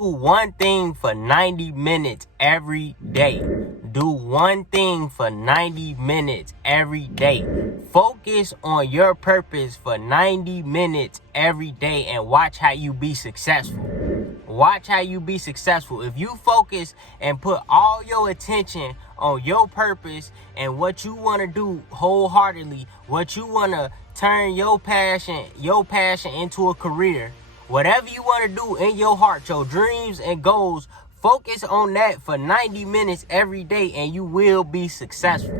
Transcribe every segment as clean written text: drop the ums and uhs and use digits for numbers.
Do one thing for 90 minutes every day. Do one thing for 90 minutes every day. Focus on your purpose for 90 minutes every day and watch how you be successful. Watch how you be successful. If you focus and put all your attention on your purpose and what you want to do wholeheartedly, what you want to turn your passion into a career, whatever you want to do in your heart, your dreams and goals, focus on that for 90 minutes every day and you will be successful.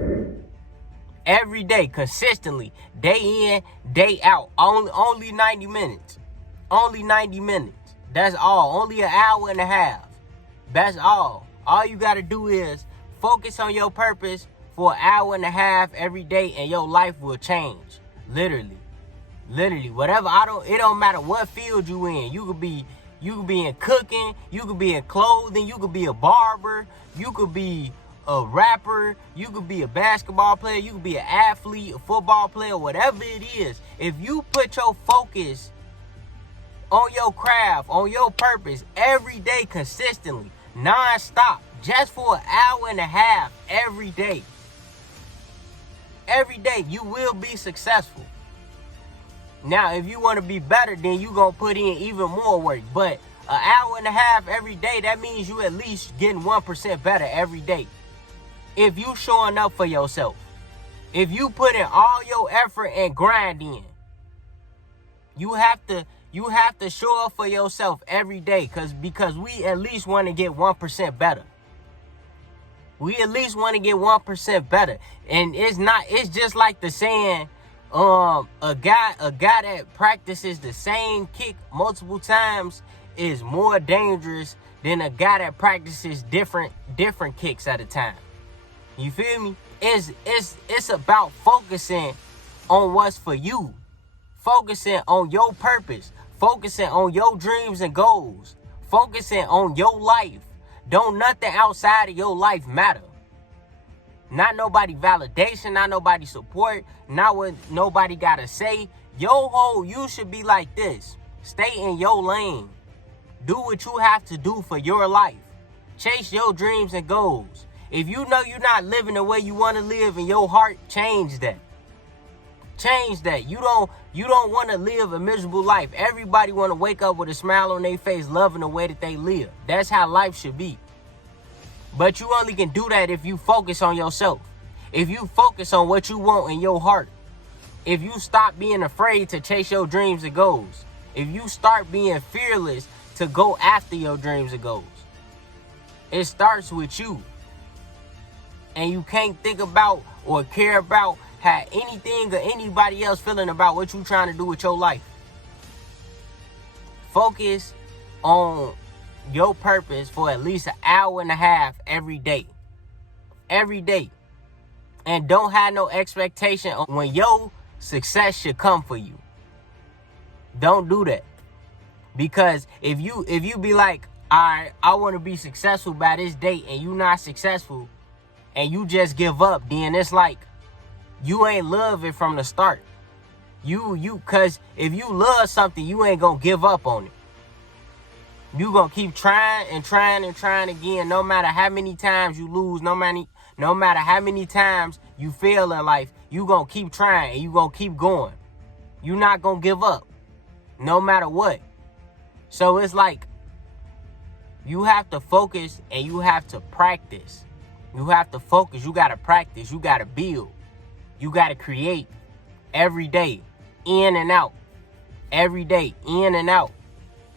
Every day, consistently, day in, day out. Only 90 minutes. Only 90 minutes. That's all. Only an hour and a half. That's all. All you got to do is focus on your purpose for an hour and a half every day and your life will change. Literally, whatever. It don't matter what field you in. You could be in cooking, you could be in clothing, you could be a barber, you could be a rapper, you could be a basketball player, you could be an athlete, a football player, whatever it is. If you put your focus on your craft, on your purpose every day consistently, non-stop, just for an hour and a half every day, you will be successful. Now, if you want to be better, then you going to put in even more work. But an hour and a half every day, that means you at least getting 1% better every day. If you showing up for yourself, if you put in all your effort and grind in, you have to show up for yourself every day because we at least want to get 1% better. We at least want to get 1% better. And it's just like the saying, a guy that practices the same kick multiple times is more dangerous than a guy that practices different kicks at a time. You feel me? It's about focusing on what's for you, focusing on your purpose, focusing on your dreams and goals, focusing on your life. Don't nothing outside of your life matter. Not nobody validation, not nobody support, not what nobody gotta say. You should be like this. Stay in your lane. Do what you have to do for your life. Chase your dreams and goals. If you know you're not living the way you want to live in your heart, change that. Change that. You don't want to live a miserable life. Everybody want to wake up with a smile on their face, loving the way that they live. That's how life should be. But you only can do that if you focus on yourself. If you focus on what you want in your heart. If you stop being afraid to chase your dreams and goals. If you start being fearless to go after your dreams and goals. It starts with you. And you can't think about or care about how anything or anybody else feeling about what you're trying to do with your life. Focus on your purpose for at least an hour and a half every day. Every day. And don't have no expectation on when your success should come for you. Don't do that. Because if you be like, all right, I want to be successful by this date, and you not successful, and you just give up, then it's like you ain't love it from the start. Cause if you love something, you ain't gonna give up on it. You gonna keep trying again, no matter how many times you lose, no matter how many times you fail in life, you gonna keep trying and you gonna keep going. You not gonna give up, no matter what. So it's like you have to focus and you have to practice. You have to focus, you gotta practice, you gotta build. You gotta create every day, in and out. Every day, in and out.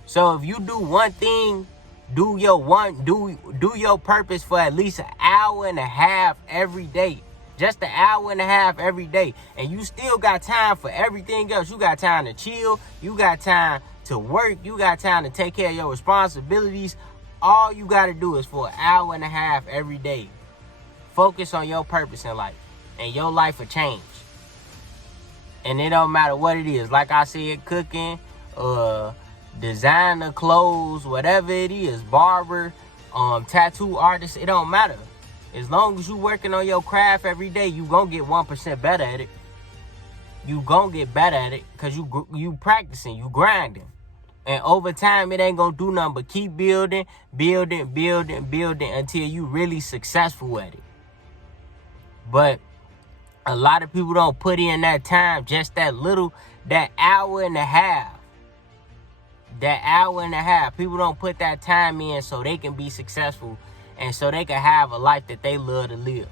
So if you do one thing, do your purpose for at least an hour and a half every day. Just an hour and a half every day. And you still got time for everything else. You got time to chill. You got time to work. You got time to take care of your responsibilities. All you got to do is for an hour and a half every day. Focus on your purpose in life. And your life will change. And it don't matter what it is. Like I said, cooking, designer clothes, whatever it is, barber, tattoo artist, it don't matter. As long as you working on your craft every day, you gonna get 1% better at it. You gonna get better at it because you practicing, you grinding. And over time, it ain't gonna do nothing but keep building until you really successful at it. But a lot of people don't put in that time, just that hour and a half. That hour and a half. People don't put that time in so they can be successful and so they can have a life that they love to live.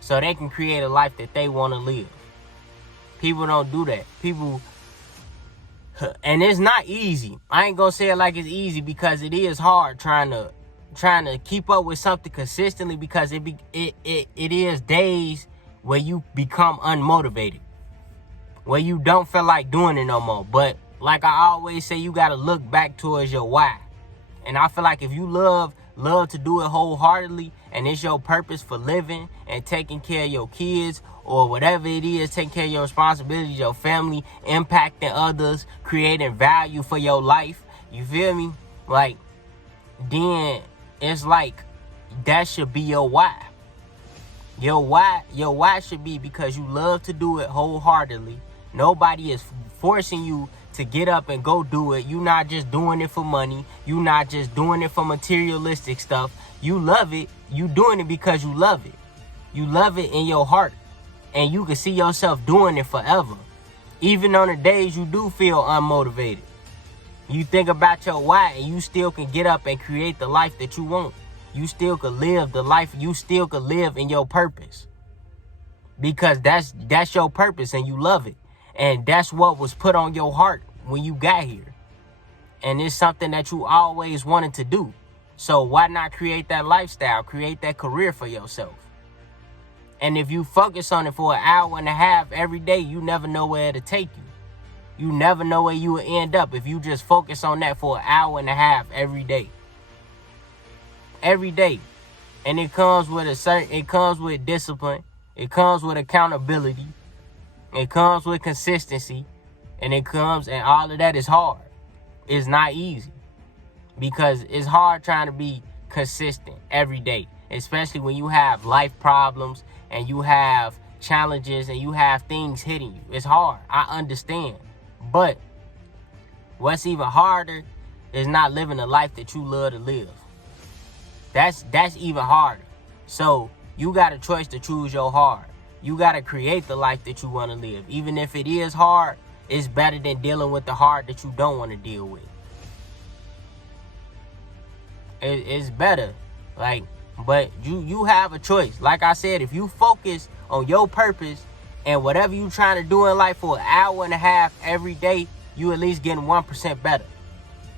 So they can create a life that they want to live. People don't do that. And it's not easy. I ain't gonna say it like it's easy, because it is hard trying to keep up with something consistently, because it is days where you become unmotivated, where you don't feel like doing it no more. But like I always say, you gotta look back towards your why. And I feel like if you love to do it wholeheartedly, and it's your purpose for living and taking care of your kids or whatever it is, taking care of your responsibilities, your family, impacting others, creating value for your life, you feel me? Like, then it's like that should be your why. Your why should be because you love to do it wholeheartedly. Nobody is forcing you to get up and go do it. You're not just doing it for money. You're not just doing it for materialistic stuff. You love it. You doing it because you love it. You love it in your heart. And you can see yourself doing it forever. Even on the days you do feel unmotivated. You think about your why, and you still can get up and create the life that you want. You still could live the life. You still could live in your purpose. Because that's your purpose, and you love it. And that's what was put on your heart when you got here. And it's something that you always wanted to do. So why not create that lifestyle, create that career for yourself? And if you focus on it for an hour and a half every day, you never know where it'll take you. You never know where you will end up if you just focus on that for an hour and a half every day. Every day. And it comes with discipline. It comes with accountability. It comes with consistency. And all of that is hard. It's not easy. Because it's hard trying to be consistent every day. Especially when you have life problems and you have challenges and you have things hitting you. It's hard. I understand. But what's even harder is not living the life that you love to live. That's even harder. So you got a choice to choose your hard. You got to create the life that you want to live. Even if it is hard, it's better than dealing with the hard that you don't want to deal with. It's better. But you have a choice. Like I said, if you focus on your purpose and whatever you trying to do in life for an hour and a half every day, you at least getting 1% better.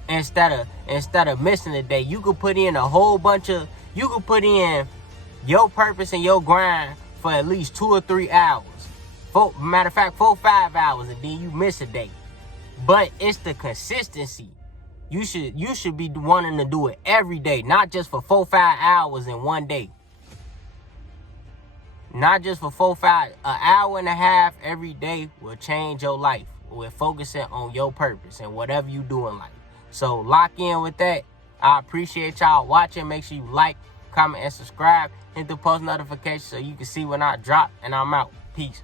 Instead of missing a day, you could put in you could put in your purpose and your grind for at least 2 or 3 hours. Matter of fact, 4 or 5 hours, and then you miss a day. But it's the consistency. You should be wanting to do it every day, not just for 4 or 5 hours in one day. Not just for 4 or 5. An hour and a half every day will change your life. We're focusing on your purpose and whatever you do in life. So lock in with that. I appreciate y'all watching. Make sure you like, comment, and subscribe. Hit the post notification so you can see when I drop. And I'm out. Peace.